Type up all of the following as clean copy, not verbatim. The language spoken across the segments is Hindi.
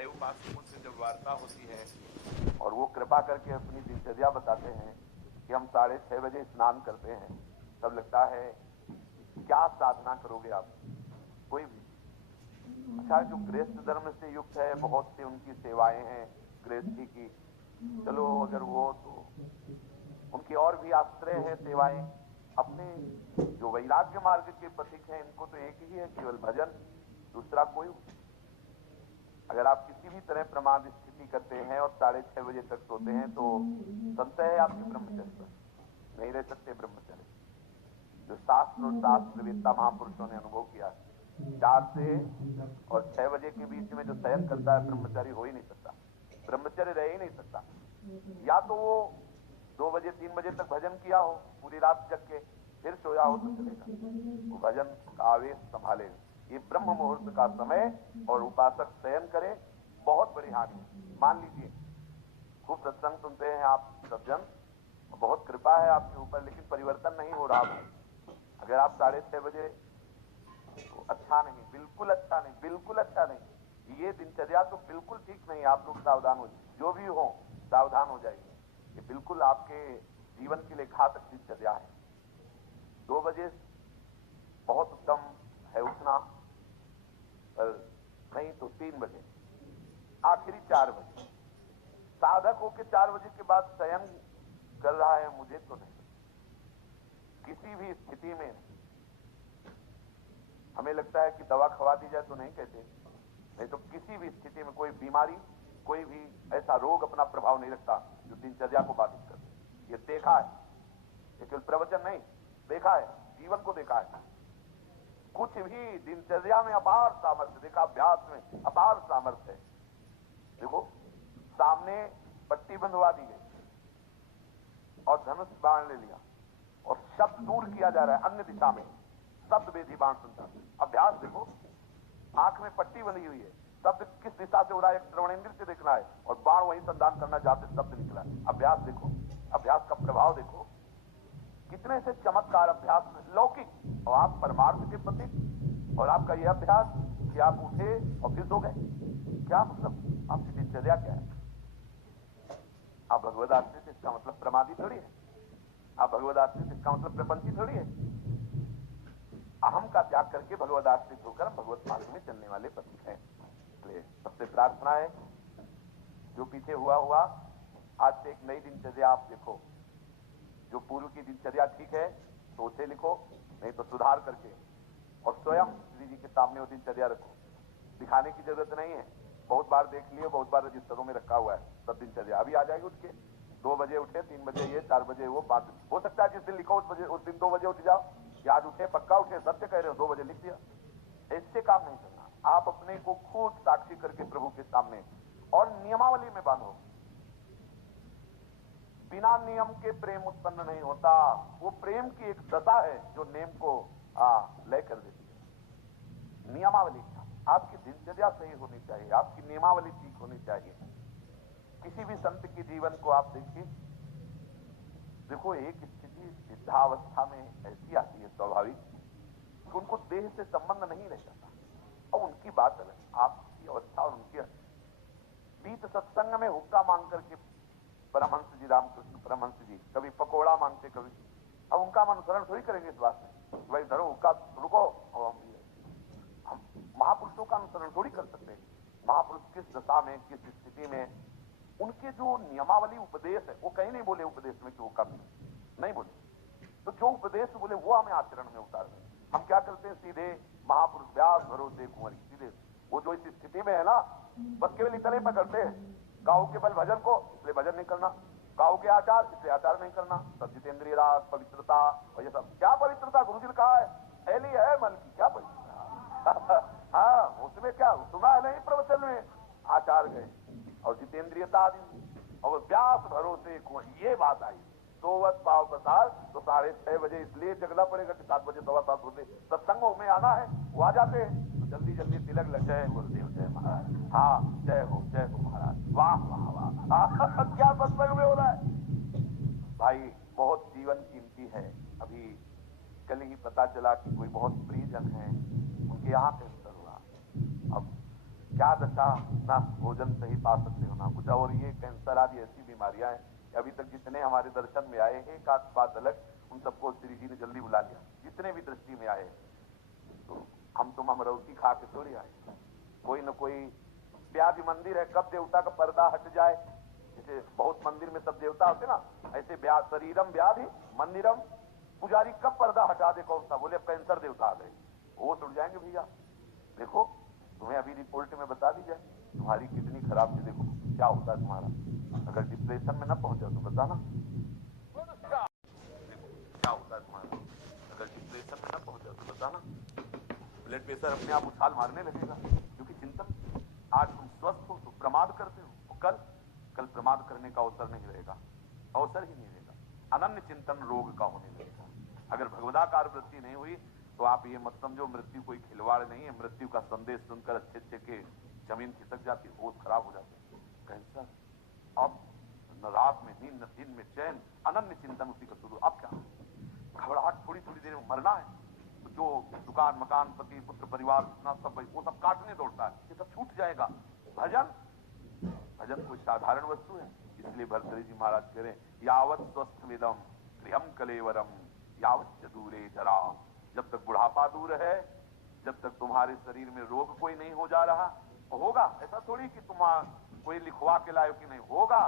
नए उपासकों से जब वार्ता होती है और वो कृपा करके अपनी दिनचर्या बताते हैं कि हम 6:30 बजे स्नान करते हैं, तब लगता है क्या साधना करोगे आप, कोई भी। अच्छा, जो गृहस्थ धर्म से युक्त है, बहुत सी उनकी सेवाएं हैं गृहस्थी की, चलो अगर वो तो उनकी और भी आश्रय है सेवाएं। अपने जो वैराग्य मार्ग के पथिक हैं, इनको तो एक ही है, केवल भजन, दूसरा कोई। अगर आप किसी भी तरह प्रमाद स्थिति करते हैं और 6:30 बजे तक सोते हैं तो संशय है आपके ब्रह्मचर्य पर, नहीं रह सकते ब्रह्मचर्य। जो शास्त्र और शास्त्रवेत्ता महापुरुषों ने अनुभव किया, 4 से और 6 बजे के बीच में जो शयन करता है ब्रह्मचारी हो ही नहीं सकता, ब्रह्मचर्य रह ही नहीं सकता। या तो वो 2 बजे 3 बजे तक भजन किया हो, पूरी रात जग के फिर सोया हो तो चलेगा, वो भजन का आवेश संभालेगा। ये ब्रह्म मुहूर्त का समय और उपासक शयन करे, बहुत बड़ी हानि है। मान लीजिए खूब सत्संग सुनते हैं आप सब जन, बहुत कृपा है आपके ऊपर, लेकिन परिवर्तन नहीं हो रहा है। अगर आप 6:30 बजे, तो अच्छा नहीं, बिल्कुल अच्छा नहीं, बिल्कुल अच्छा नहीं। ये दिनचर्या तो बिल्कुल ठीक नहीं। आप लोग सावधान हो, जो भी हो सावधान हो जाइए। ये बिल्कुल आपके जीवन के लिए घातक दिनचर्या है। 2 बजे बहुत उत्तम है उठना, पर नहीं तो 3 बजे, आखिरी 4 बजे। साधक होकर 4 बजे के बाद शयन कर रहा है, मुझे तो नहीं, किसी भी स्थिति में नहीं। हमें लगता है कि दवा खवा दी जाए तो नहीं कहते, नहीं तो किसी भी स्थिति में कोई बीमारी, कोई भी ऐसा रोग अपना प्रभाव नहीं रखता जो दिनचर्या को बाधित कर दे। ये देखा है, ये केवल प्रवचन नहीं, देखा है, जीवन को देखा है। कुछ भी दिनचर्या में अपार सामर्थ्य देखा, अभ्यास में अपार सामर्थ्य है। देखो, सामने पट्टी बंधवा दी गई और धनुष बाण ले लिया और शब्द दूर किया जा रहा है अन्य दिशा में, शब्द वेदी बाण सुनता। अभ्यास देखो, आंख में पट्टी बंधी हुई है, शब्द किस दिशा से हो रहा है, एक श्रवणेंद्र से देखना है और बाण वहीं संधान करना जहां से शब्द निकला है। अभ्यास देखो, अभ्यास का प्रभाव देखो, कितने से चमत्कार अभ्यास में लौकिक। और आप परमार्थ के प्रति, और आपका यह अभ्यास कि आप उठे और फिर सो गए, क्या मतलब, आपकी दिनचर्या क्या है? आप भगवद आश्रित, इसका मतलब प्रमादी थोड़ी है। आप भगवद आश्रित, इसका मतलब प्रपंची थोड़ी है। अहम का त्याग करके भगवद आश्रित होकर भगवत मार्ग में चलने वाले पथिक हैं। इसलिए सबसे प्रार्थना है, जो पीछे हुआ हुआ, आज से एक नई दिनचर्या आप देखो। जो पूर्व की दिनचर्या ठीक है तो उसे लिखो, नहीं तो सुधार करके और स्वयं श्री जी के सामने वो दिनचर्या रखो। दिखाने की जरूरत नहीं है, बहुत बार देख लिए, बहुत बार रजिस्टरों में रखा हुआ है सब दिनचर्या। अभी आ जाएगी उठ के, 2 बजे उठे, 3 बजे ये, 4 बजे वो, 5 हो सकता है जिस दिन लिखो उस दिन 2 बजे उठ जाओ, या आज उठे, पक्का उठे, सत्य कह रहे हो, 2 बजे लिख दिया। इससे काम नहीं करना। आप अपने को खुद साक्षी करके प्रभु के सामने और नियमावली में बांधो। बिना नियम के प्रेम उत्पन्न नहीं होता। वो प्रेम की एक दशा है जो नेम को लय कर देती है। नियमावली, आपकी दिनचर्या सही होनी चाहिए, आपकी नियमावली ठीक होनी चाहिए। किसी भी संत के जीवन को आप देखिए, देखो एक स्थिति सिद्धावस्था में ऐसी आती है स्वाभाविक कि उनको देह से संबंध नहीं रह जाता, और उनकी बात अलग, आपकी अवस्था और उनकी। बीत सत्संग में हुक्का मांग करके परमहंस जी, रामकृष्ण परमहंस जी कभी पकोड़ा मांगते, कभी, अब उनका हम अनुसरण थोड़ी करेंगे इस बात में, भाई धरो हुक्का, रुको। हम महापुरुषों का अनुसरण थोड़ी कर सकते हैं। महापुरुष किस दशा में, किस स्थिति में, उनके जो नियमावली उपदेश है, वो कहीं नहीं बोले उपदेश में कि हुक्का नहीं बोले। तो जो उपदेश बोले वो हमें आचरण में उतारना। हम क्या करते हैं, सीधे महापुरुष व्यास भरोसे कुंवरी, सीधे वो जो इस स्थिति में है ना, बस केवल इतने पे करते हैं। गाँव के बल भजन को, इसलिए भजन नहीं करना, गाँव के आचार, इसलिए आचार नहीं करना, सब जितेंद्रिय राग, पवित्रता और ये सब। क्या पवित्रता, गुरु जी ने कहा है, ऐली है मन की, क्या पवित्रता। हाँ, उसमें क्या सुना है नहीं प्रवचन में, आचार गए और जितेंद्रियता आदि और व्यास भरोसे कुंवरी, ये बात आई। सोवत पाव प्रसार, तो 6:30 बजे इसलिए जगना पड़ेगा कि 7 बजे 7:15 बजे सत्संगों में आना है, वो आ जाते हैं तो जल्दी जल्दी तिलक लग जाए, गुरुदेव जय महाराज, हाँ जय हो महाराज, वाह वाह वाह। क्या सत्संग में हो रहा है भाई, बहुत जीवन कीमती है। अभी कल ही पता चला कि कोई बहुत प्रियजन है, उनके यहाँ कैंसर हुआ। अब क्या दशा, ना भोजन सही पा सकते हो ना कुछ। और ये कैंसर आदि ऐसी बीमारियां हैं कि अभी तक जितने हमारे दर्शन में आए हैं, एक आध बात अलग, उन सबको श्री जी ने जल्दी बुला लिया, जितने भी दृष्टि में आए। तो हम तुम अमरौती खा के थोड़ी आए, कोई न कोई व्याधि मंदिर है, कब देवता का पर्दा हट जाए। जैसे बहुत मंदिर में सब देवता होते ना, ऐसे शरीरम व्याधि मंदिरम, पुजारी कब पर्दा हटा दे, कौन सा, बोले कैंसर देवता आ गए, वो उठ जाएंगे भैया। देखो तुम्हें अभी रिपोर्ट में बता दी जाए तुम्हारी किडनी खराब थी, देखो क्या होता है तुम्हारा। अगर डिप्रेशन में न पहुंचा तो बताना क्या होता है तुम्हारा। अगर डिप्रेशन में न पहुंचा तो बताना, ब्लड प्रेशर अपने आप उछाल मारने लगेगा। क्योंकि चिंतन, आज तुम स्वस्थ हो तो प्रमाद करते हो, कल प्रमाद करने का अवसर नहीं रहेगा, अवसर ही नहीं रहेगा। अनन्य चिंतन रोग का होने लगेगा। अगर भगवदाकार वृत्ति नहीं हुई तो आप ये मत समझो मृत्यु कोई खिलवाड़ नहीं है। मृत्यु का संदेश सुनकर अच्छे अच्छे के जमीन खिसक जाती, होश खराब हो जाती है। कैंसर, अब न रात में नींद, न दिन में चैन, अनन्य चिंतन उसी का शुरू। अब क्या घबराहट, थोड़ी थोड़ी देर में मरना है, तो जो दुकान मकान पति पुत्र परिवार ना सब वो सब काटने दौड़ता है, ये सब छूट जाएगा। भजन कोई साधारण वस्तु है। इसलिए भर्तृहरि जी महाराज कह रहे हैं, यावत स्वस्थ विदम गृहम कलेवरम यावत दूरे जरा। जब तक बुढ़ापा दूर है, जब तक तुम्हारे शरीर में रोग कोई नहीं हो जा रहा, होगा ऐसा थोड़ी कि तुम कोई लिखवा के लाओ कि नहीं, होगा।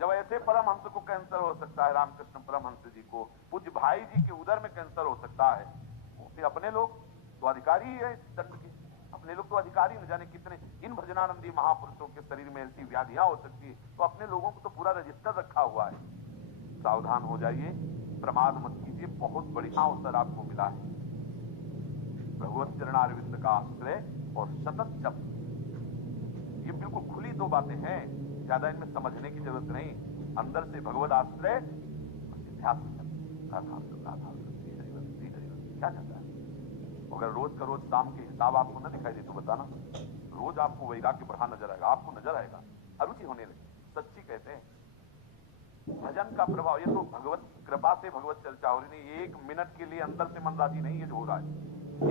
जब ऐसे परमहंस को कैंसर हो सकता है, रामकृष्ण परमहंस जी को, पूज्य भाई जी के उदर में कैंसर हो सकता है, फिर अपने लोग तो अधिकारी ही है इस दंड के, अपने लोग तो अधिकारी न जाने कितने। इन भजनानंदी महापुरुषों के शरीर में ऐसी व्याधियां हो सकती है, तो अपने लोगों को तो पूरा रजिस्टर रखा हुआ है। सावधान हो जाइए, प्रमाद मत कीजिए, बहुत बढ़िया अवसर आपको मिला है। भगवत चरणारविंद का आश्रय और सतत जप, ये बिल्कुल खुली दो बातें हैं, ज्यादा इनमें समझने की जरूरत नहीं। अंदर से भगवत आश्रय, क्या चाहता है। अगर रोज का रोज शाम के हिसाब आपको न दिखाई दे तो बताना, रोज आपको वैराग्य बढ़ा नजर आएगा, आपको नजर आएगा, अरुचि होने लगी। सच्ची कहते हैं भजन का प्रभाव, ये तो भगवत कृपा से भगवत चर्चा हो रही नहीं। 1 मिनट के लिए अंदर से मन राजी नहीं, ये जो हो रहा है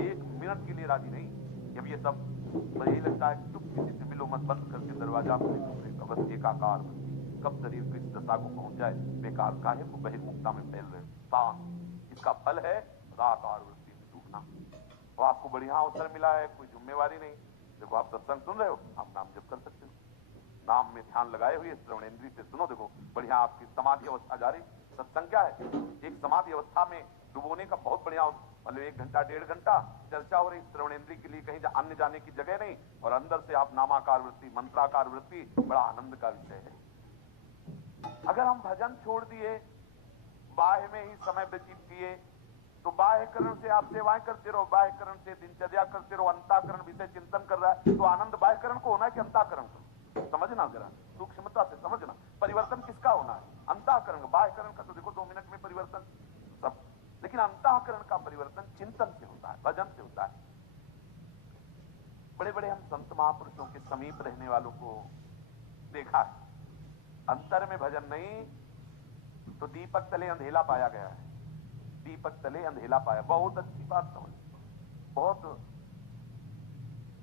1 मिनट के लिए राजी नहीं। जब ये सब तो यही लगता है चुप किसी से मिलो मत, बंद करके दरवाजा बस एकाकार, कब शरीर को इस दशा को पहुंच जाए, बेकार काहे को बहिर्मुखता में फैल रहे शांत। इसका फल है सदाकार वृत्ति में डूबना। तो आपको बढ़िया अवसर मिला है, कोई जिम्मेवारी नहीं। देखो आप सत्संग सुन रहे हो, आप नाम जप कर सकते हो, नाम में ध्यान लगाए हुए श्रवणेन्द्रिय से सुनो। देखो बढ़िया आपकी समाधि अवस्था जा रही। सत्संग क्या है, एक समाधि अवस्था में डुबोने का बहुत बढ़िया, मतलब 1 घंटा 1.5 घंटा चर्चा हो रही श्रवणेन्द्रिय के लिए, कहीं अन्य जाने की जगह नहीं, और अंदर से आप नामाकार वृत्ति मंत्राकार वृत्ति, बड़ा आनंद का विषय है। अगर हम भजन छोड़ दिए, बाह्य में ही समय व्यतीत किए, तो बाह्यकरण से आप सेवाएं करते रहो, बाह्यकरण से दिनचर्या करते रहो, अंतःकरण विषय चिंतन कर रहा है, तो आनंद बाह्यकरण को होना है कि अंतःकरण को, समझना जरा सूक्ष्मता से समझना। परिवर्तन किसका होना है, अंतःकरण। बाह्यकरण का तो देखो 2 मिनट में परिवर्तन सब, लेकिन अंतःकरण का परिवर्तन चिंतन से होता है, भजन से होता है। बड़े बड़े हम संत महापुरुषों के समीप रहने वालों को देखा है, अंतर में भजन नहीं तो दीपक तले अंधेला पाया गया है, दीपक तले अंधेला पाया। बहुत अच्छी बात समझ, बहुत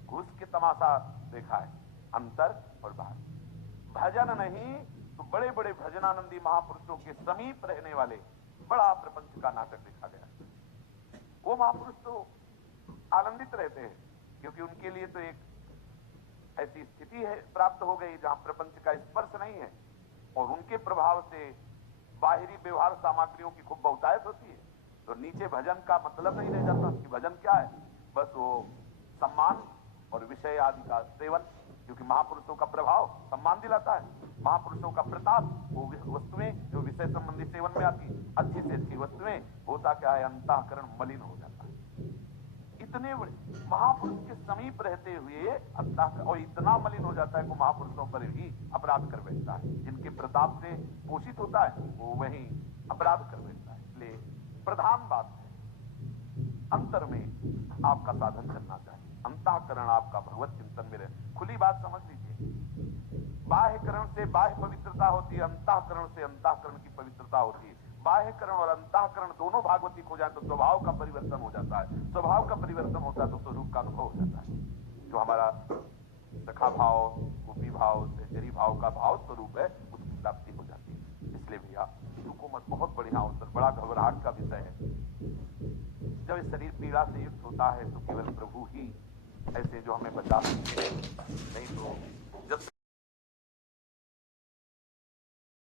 घुस के तमाशा देखा है, अंतर और बाहर। भजन नहीं तो बड़े बड़े भजनानंदी महापुरुषों के समीप रहने वाले बड़ा प्रपंच का नाटक देखा गया। वो महापुरुष तो आनंदित रहते हैं, क्योंकि उनके लिए तो एक ऐसी स्थिति है प्राप्त हो गई जहां प्रपंच का स्पर्श नहीं है, और उनके प्रभाव से बाहरी व्यवहार सामग्रियों की खूब बहुतायत होती है। तो नीचे भजन का मतलब नहीं रह जाता कि भजन क्या है, बस वो सम्मान और विषय आदि का सेवन, क्योंकि महापुरुषों का प्रभाव सम्मान दिलाता है, महापुरुषों का प्रताप वो वस्तुएं जो विषय संबंधी सेवन में आती, अच्छी से अच्छी वस्तुएं, होता क्या है अंतःकरण मलिन हो जाता है। इतने बड़े महापुरुष के समीप रहते हुए अंतःकरण और इतना मलिन हो जाता है कि महापुरुषों पर ही अपराध कर बैठता है। जिनके प्रताप से पोषित होता है वो वही अपराध कर बैठता है। इसलिए प्रधान बात है अंतर में आपका साधन करना चाहिए, अंतःकरण आपका भगवत चिंतन में रहे। खुली बात समझ लीजिए, बाह्यकरण से बाह्य पवित्रता होती है, अंतःकरण से अंतःकरण की पवित्रता होती है। बाह्यकरण और अंतःकरण दोनों भागवतिक हो जाए तो स्वभाव का परिवर्तन हो जाता है, स्वभाव का परिवर्तन होता है तो स्वरूप का अनुभव हो जाता है। जो हमारा सखा भाव, गोपी भाव, सहचरी भाव का भाव स्वरूप है, उसकी प्राप्ति हो जाती है। इसलिए भैया चूको मत, बहुत बढ़िया अवसर, बड़ा घबराहट का विषय है। जब इस शरीर पीड़ा से युक्त होता है तो केवल प्रभु ही ऐसे जो हमें बचा सकते हैं।